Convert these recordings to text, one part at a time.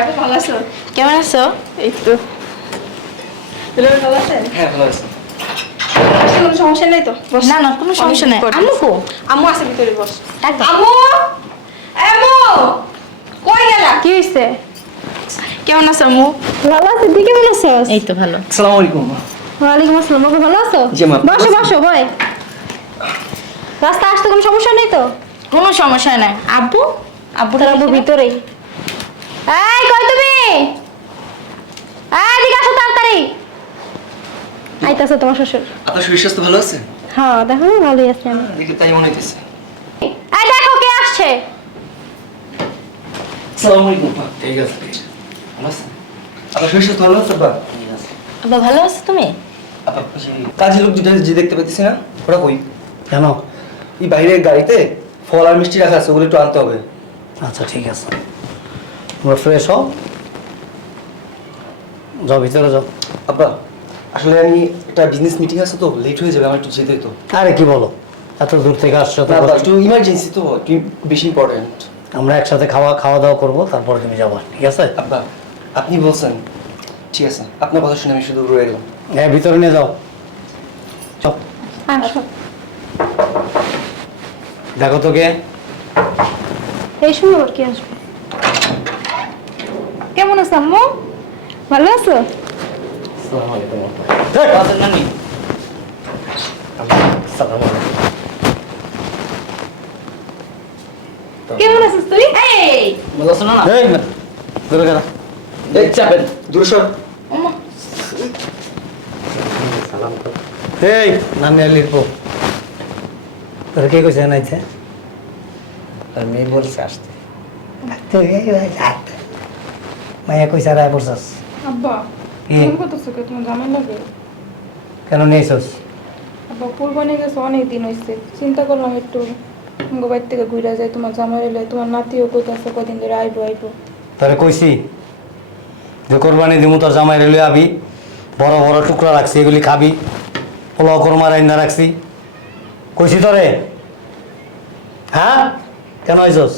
আপু ভালো আছো? কেমন আছো? এই তো। ভালো হ্যাঁ ভালো আছি। কোনো সমস্যা নেই তো? না না কোনো সমস্যা নাই। আম্মু কো? আম্মু আছে ভিতরে বস। আম্মু! আম্মু! কই গেলা? কি হইছে? কেমন আছো আম্মু? ভালো আছো তুই কেমন আছিস? এই তো ভালো। আসসালামু আলাইকুম ওয়ালাইকুম আসসালাম বাবু ভালো আছো? জি, মা। বসো বসো বয়। রাস্তা আসতে কোনো সমস্যা নেই তো? কোনো সমস্যা নাই। আব্বু? আব্বু তোর আব্বু ভিতরেই। এই কই তুমি? এই এদিকে আসো তাড়াতাড়ি। আইতাছে তোমার শ্বশুর। আপনার শরীর স্বাস্থ্য ভালো আছে? হ্যাঁ দেখো ভালোই আছে আমি। দেখে তাই মনে হইতেছে। এই দেখো কে আসছে। আসসালামু আলাইকুম ঠিক আছে আছে ভালো আছেন? আপনার শরীর স্বাস্থ্য ভালো আছে বা আব্বা ভালো আছো তুমি? কাজের লোক যেটা যে দেখতে পাইতেছি না ওরা কই? কেন এই বাইরে গাড়িতে ফল আর মিষ্টি রাখা আছে ওগুলো একটু আনতে হবে। আচ্ছা ঠিক আছে। তোমরা ফ্রেশ হও। যাও ভিতরে যাও। আব্বা আসলে আমি একটা বিজনেস মিটিং আছে তো লেট হয়ে যাবে আমার একটু যেতে তো। আরে কি বলো এত দূর থেকে আসছো তো। না আব্বা একটু ইমার্জেন্সি তো একটু বেশি ইম্পর্টেন্ট আমরা একসাথে খাওয়া খাওয়া দাওয়া করব তারপরে তুমি যাব ঠিক আছে? আব্বা আপনি বলছেন ঠিক আছে আপনার কথা শুনে আমি শুধু রয়ে গেলাম। হ্যাঁ ভিতরে নিয়ে যাও। চল দেখো তো কে এই সময় আবার কি আসবে? কেমন আছো আম্মু? ভালো আছো? নানি কেমন আছিস তুই? এই! ভালো আছো না? এই দূরে গেলা এই চাপেন দূর সর। এই নামি আলির পো তোর কে কইছে নাইছে আর মেয়ে বলছে আসতে। তুই আসতে? মাইয়া কইছে আয় পড়ছাস আব্বা কি? করতেছো কে তোমার জামাই লাগে কেন নিয়েছস? আব্বা কুরবানি গেছে অনেক দিন হইছে। চিন্তা করলাম একটু বাড়ি থেকে ঘুরে যায় তোমার জামাই এলে। তোমার নাতিও কইতাছে কদিন ধরে আইবো আইবো। তোরে কইছি যে কোরবানি দিমু তোর জামাই রেলে আবি। বড় বড় টুকরা রাখছি এগুলি খাবি। পোলাও কোরমা রান্না রাখছি। কইছি তোরে? হ্যাঁ? কেন আইছস?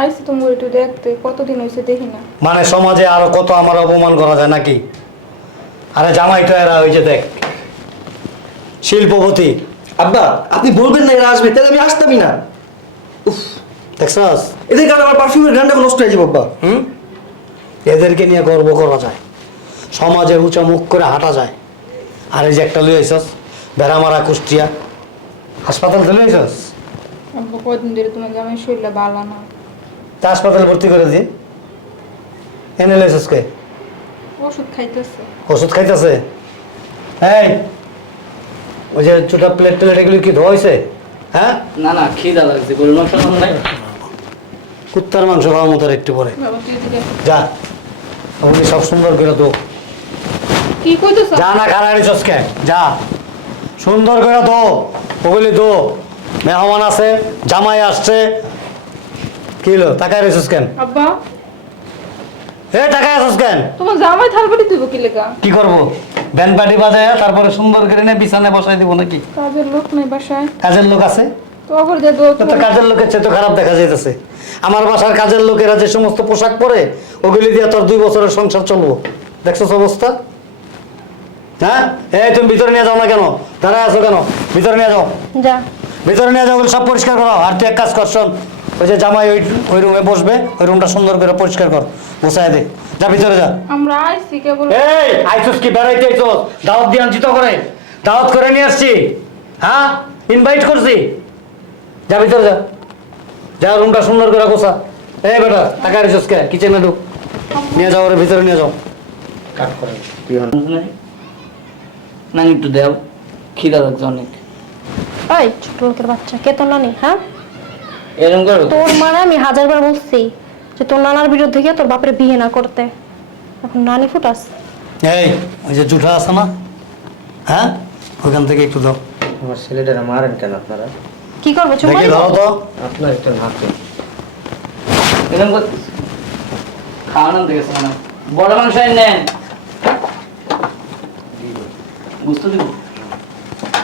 আইসি তোমার একটু দেখতে কতদিন হইছে দেখি না। মানে সমাজে আরও কত আমার অপমান করা যায় নাকি? আরে জামাই তো এরা হয়েছে দেখ শিল্পপতি। আব্বা আপনি বলবেন না এরা আসবে তাহলে আমি আসতামই না। উফ দেখছস? এদের কারণে আমার পারফিউমের গানটা নষ্ট হয়ে যাবে আব্বা। হুম? এদেরকে নিয়ে গর্ব করা যায়। সমাজে উঁচা মুখ করে হাঁটা যায়। আর এই যে একটা লই আইসস বেড়ামারা কুষ্টিয়া। হাসপাতাল তো লই আইসস কদিন ধরে তোমার জামাই শরীরটা ভালো না। তা হাসপাতালে ভর্তি করে দি এনে লই আইসস কে ওষুধ খাইতেছে। ওষুধ খাইতেছে? এই ওই যে ছোটা প্লেট এগুলি কি ধোয়া হয়েছে হ্যাঁ? না না খিদা লাগছে গরুর মাংস নাই। কুত্তার মাংস খাওয়া মতো একটু পরে। যা সব সুন্দর করে দো কি কইতেছো? যা না চসকে যা। সুন্দর করে দো ওগুলি দো মেহমান আছে জামাই আসছে কি হলো? রেছিস কেন? আব্বা। এ টাকায় আসিস কেন? তোমার জামাই থালবাটি দিব কি লেগা? কি করব? ব্যান্ড পার্টি বাজায় তারপরে সুন্দর করে নিয়ে বিছানায় বসাই দিব নাকি? কাজের লোক নাই বাসায়। কাজের লোক আছে? তো আবার দিয়ে দো তো কাজের লোকের চেয়ে তো খারাপ দেখা যাইতেছে। আমার বাসার কাজের লোকেরা যে সমস্ত পোশাক পরে ওগুলি দিয়ে তোর দুই বছরের সংসার চলবো। দেখছ অবস্থা? হ্যাঁ? এই তুমি ভিতরে নিয়ে যাও না কেন? দাঁড়ায় আছো কেন? ভিতরে নিয়ে যাও। যা। ভিতরে নিয়ে যাও সব পরিষ্কার করো আর তুই এক কাজ কর শোন। ওই যে জামাই ওই ওই রুমে বসবে ওই রুমটা সুন্দর করে পরিষ্কার কর বসায় দে। যা ভিতরে যা। আমরা আইছি কেবল। এই আইসুস কি বেড়াইতে আইসুস? দাওয়াত দিয়ে আনছি তো করে। দাওয়াত করে নিয়ে আসছি। হ্যাঁ? ইনভাইট করছি। যা ভিতরে যা। যা রুমটা সুন্দর করে গোসা এই বেটা টাকা রিসোস কে? কিচেনে ঢুক। নিয়ে যাও ওরে ভিতরে নিয়ে যাও। কাট করে। না একটু দেও। খিদা লাগছে অনেক। ওই ছোট লোকের বাচ্চা। কে তো নানি? হ্যাঁ? এরকম করো তোর মানে আমি হাজারবার বলছি যে তোর নানার বিরুদ্ধে গিয়ে তোর বাপের বিয়ে না করতে। এখন নানি ফুটাস। এই ওই যে জুঠা আছে না? হ্যাঁ? ওইখান থেকে একটু দাও। আমার ছেলেটারা মারেন কেন আপনারা? কি করব চুপ দেখি ধরো তো। আপনার একটু হাতে এরকম করতেছ। খাওয়ানো দেখেছে না বড় মাংস নেন। বুঝতে দিব।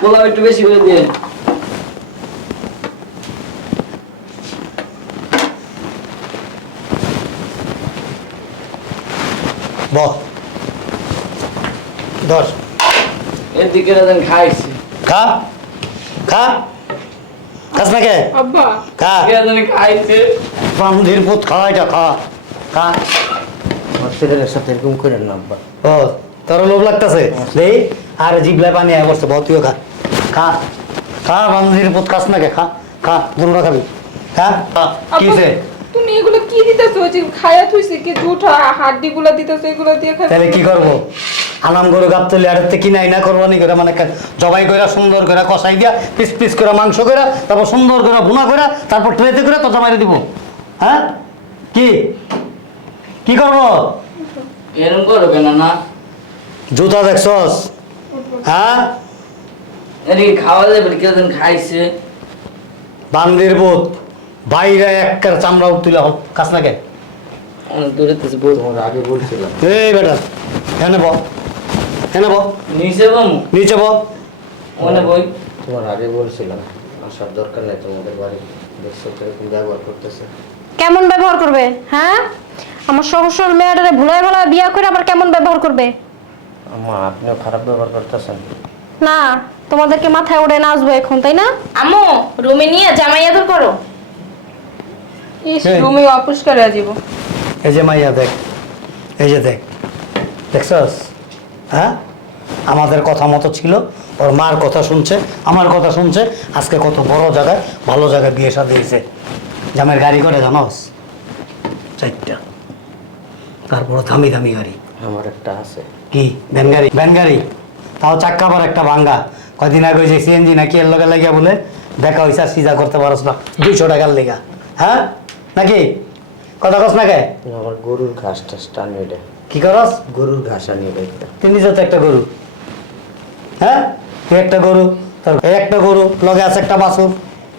পোলাও একটু বেশি করে দিয়ে। ধর। এদিকে যেন খাইছে। খা। খা। খাস না কে? আব্বা। খা। কে যেন খাইছে? বান্ধীর পুত খা এটা খা। খা। ছেলের সাথে এরকম করেন না আব্বা। ও তোর লোভ লাগতেছে? দেই আর জিবলা পানি আয় বসছে বহুত খা। খা। খা বান্ধীর পুত খাস না কে? খা। খা দুমরা খাবি। খা। খা। কি তুমি এগুলো কি দিতেছো? যে খায়া থুইছে কি জুঠা হাড্ডি গুলা দিতেছো এগুলো দিয়ে খাই তাহলে কি করব? আনাম গরু গাবতলি আর থেকে কিনাই না কোরবানি করে মানে জবাই করে সুন্দর করে কষাই দিয়া পিস পিস করে মাংস করে তারপর সুন্দর করে ভুনা করে তারপর ট্রেতে করে তো জমাই দিব। হ্যাঁ? কি? কি করব? এরম করবে না না। জুতা দেখছস? হ্যাঁ? এদিকে খাওয়া যাবে কে যেন খাইছে। বান্দির বোধ বাইরে একটা চামড়া উঠতুলে হোক কাছ না কে দূরে বল আগে বলছিলাম। এই বেটা এনে বো এনে বো নিচে বামু। নিচে বো মনে বই। তোমার আগে বলছিলাম আসার দরকার নেই তোমাদের বাড়ি। দেখছ তো এরকম ব্যবহার করতেছে। কেমন ব্যবহার করবে? হ্যাঁ? আমার সহসর মেয়েটারে ভুলাই ভালা বিয়া করে আবার কেমন ব্যবহার করবে? আম্মা আপনিও খারাপ ব্যবহার করতেছেন। না তোমাদেরকে মাথায় ওড়ে নাচবো এখন তাই না? আম্মু রুমে নিয়ে জামাই আদর করো। ইস এই। রুমে অপরিষ্কার হয়ে যাব এই যে মাইয়া দেখ এই যে দেখ। দেখছস? হ্যাঁ? আমাদের কথা মতো ছিল। ওর মার কথা শুনছে আমার কথা শুনছে। আজকে কত বড় জায়গায় ভালো জায়গায় বিয়ে সাথে দিয়েছে জামের গাড়ি করে জানোস? চারটা। তারপর দামি দামি গাড়ি। আমার একটা আছে। কি? ভ্যান গাড়ি? ভ্যান গাড়ি? তাও চাক্কা আবার একটা ভাঙ্গা। কয়দিন আগে যে সিএনজি নাকি এর লগে লাগিয়া বলে দেখা হয়েছে আর সিজা করতে পারস না। দুইশো টাকার লেগা। হ্যাঁ? নাকি? কথা কস না কে? আমার গরুর ঘাস টাস টানি ওইটা কি করস? গরুর ঘাস আনি ওইটা তুই নিজে তো একটা গরু। হ্যাঁ? একটা গরু তোর এই একটা গরু লগে আছে একটা বাছুর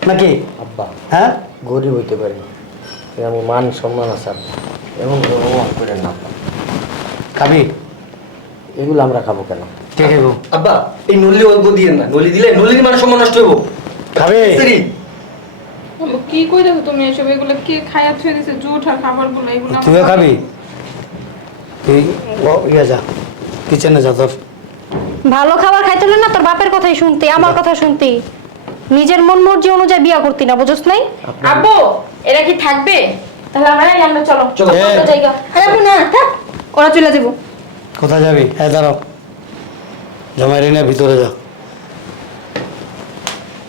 নাকি? আব্বা হ্যাঁ? গরিব হইতে পারি আমার মান সম্মান আছে আব্বা। এমন করে অপমান করেন না আব্বা। খাবি? এগুলো আমরা খাব কেন? কে খাব আব্বা এই নলি অল্প দিয়ে না। নলি দিলে নলির মানে সম্মান নষ্ট হইব। খাবি? কি কইতেছো তুমি এসব? এগুলো কে খায়া থুয়ে দিছে? জুঠা খাবারগুলো এগুলো তুইও খাবি? তুই ও ইয়ে যা কিচেনে যা তোর। ভালো খাবার খাইতে হলে না তোর বাপের কথাই শুনতি আমার কথা শুনতি। নিজের মন মর্জি অনুযায়ী বিয়া করতি না বুঝছ নাই? আব্বু এরা কি থাকবে? তাহলে আমরা আমরা চলো। চলো। এই। জায়গা আরে আব্বু না থাক। ওরা চলে যাব। কোথায় যাবি? হ্যাঁ দাঁড়াও। জামাই রিনা ভিতরে যা।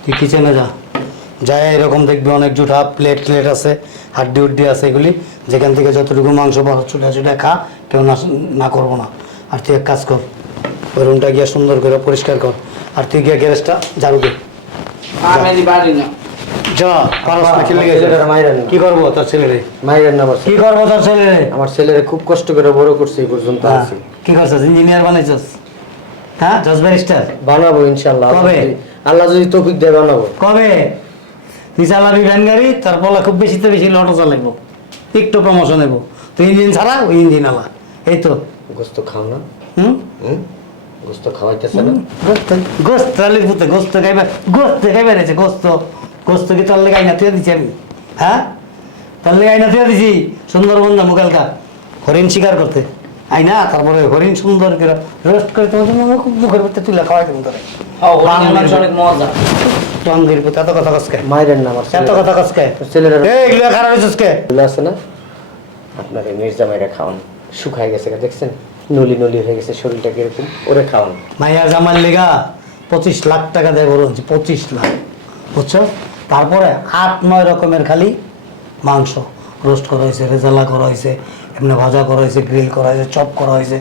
তুই কিচেনে যা। যায় এরকম দেখবি অনেক জুঠা প্লেট প্লেট আছে হাড্ডি উড্ডি আছে এগুলি। যেখান থেকে যতটুকু মাংস বা চুটা চুটা খা কেউ না না করব না। আর তুই এক কাজ কর ওই রুমটা গিয়ে সুন্দর করে পরিষ্কার কর। আর তুই গিয়ে গ্যারেজটা ঝাড়ু দে। যা। পারস না খেলে কি করব তোর ছেলেরে? না কি করব তোর ছেলেরে? আমার ছেলেরে খুব কষ্ট করে বড় করছে এই পর্যন্ত হ্যাঁ, কি করছিস? ইঞ্জিনিয়ার বানাইছিস? হ্যাঁ? জজ ব্যারিস্টার? বানাবো ইনশাল্লাহ কবে? আল্লাহ যদি তৌফিক দেয় বানাবো। কবে? তুই চালাবি ভ্যান গাড়ি তার বলা খুব বেশি তো বেশি লটো চালাইবো। একটু প্রমোশন নেব। তুই ইঞ্জিন ছাড়া ওই ইঞ্জিন আলা। এই তো। গোস্ত খাও না। হুম? হুম? গোস্ত খাওয়াইতেছে না গোস্ত গোস্ত আলির পুতে গোস্ত খাইবে। গোস্ত খাইবে রেছে গোস্ত গোস্ত কি তোর লেগে আইনা তুই দিছি আমি? হ্যাঁ? তোর লেগে আইনা তুই দিছি। সুন্দরবন না মুকালকা হরিণ শিকার করতে। আইনা তারপরে হরিণ সুন্দর করে রোস্ট করে তোমার জন্য খুব মুখের ভিতরে তুলে খাওয়াই দেবো তোরে। অনেক মজা। পুতে এত কথা কসকে মাইরেন না আমার এত কথা কসকে ছেলেরা খারাপ আছে না? আপনার মির্জা মাইরা খাওয়ান। শুকাই গেছে দেখছেন? নলি নলি হয়ে গেছে শরীরটা কীরকম? ওরে খাওয়ান। মাইয়া জামার লেগা পঁচিশ লাখ টাকা দেয় বড় হচ্ছে পঁচিশ লাখ বুঝছ? তারপরে আট নয় রকমের খালি মাংস রোস্ট করা হয়েছে রেজালা করা হয়েছে এমনি ভাজা করা হয়েছে গ্রিল করা হয়েছে চপ করা হয়েছে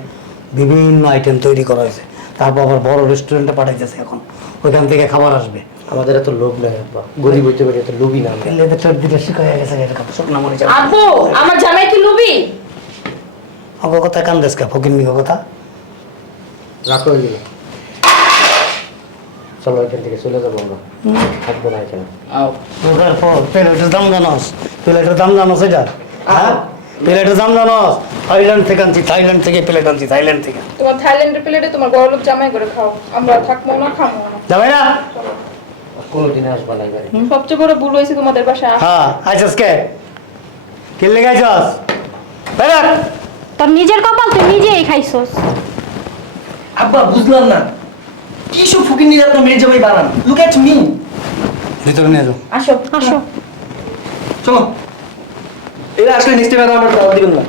বিভিন্ন আইটেম তৈরি করা হয়েছে। তারপর আবার বড় রেস্টুরেন্টে পাঠাইতেছে এখন। ওইখান থেকে খাবার আসবে। আমাদের এত লোভ নেই আব্বা। গরিব হইতে পারি এত লোভই না আমরা এদের গেছে এরকম শুকনা মরিচ আব্বু আমার জামাই কি লুবি অঙ্ক কথা কান দেশ কা ফকির নিগো কথা। রাখো চলো এখান থেকে চলে যাব আমরা। থাকব না এখানে। ঢোকার পর প্লেটের দাম জানোস। প্লেটের দাম জানোস এটা? হ্যাঁ? প্লেটের দাম জানোস। থাইল্যান্ড থেকে আনছি থাইল্যান্ড থেকে প্লেট আনছি থাইল্যান্ড থেকে। তোমার থাইল্যান্ডের প্লেটে তোমার বড় লোক জামাই করে খাও। আমরা থাকব না খাব না। যাবে না কোনোদিন আসবা না এবারে। সবচেয়ে বড় ভুল হয়েছে তোমাদের বাসায়। হ্যাঁ আইসস কে? কিনলে গাইছস বেড়া তোর নিজের কপাল তুই নিজেই খাইছস। আব্বা বুঝলাম না। কি সব ফুকির নিয়ে আপনার মেয়ের জামাই বানান? লুক এট মি ভিতরে নিয়ে যাও। আসো আসো। চলো। এরা আসলে নেক্সট টাইম আর আমরা দাওয়াত দিবেন না।